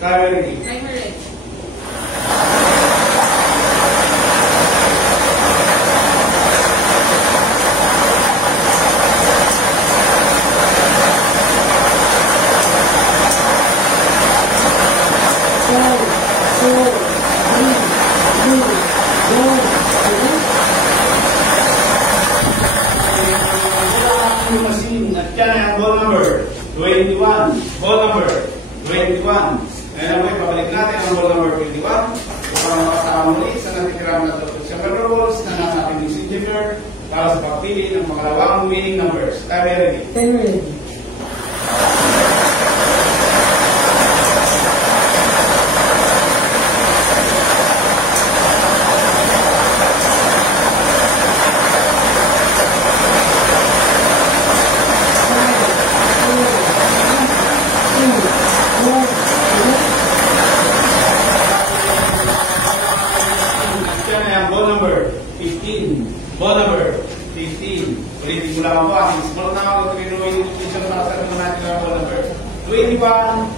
Timer ready. Timer ready. At yan ay ang ball number 21. Ball number 21. Ngayon naman, pabalik natin ang ball number 21 para makasama muli sa natitirang na September rules na nasa ating messenger para sa pagpili ng makalawang winning numbers. Timer ready. Timer ready. Ball number 15. Ball number 15. Ulitin ko lang po. Ang small na ako. Ito yung para sa natin ang ball number 21.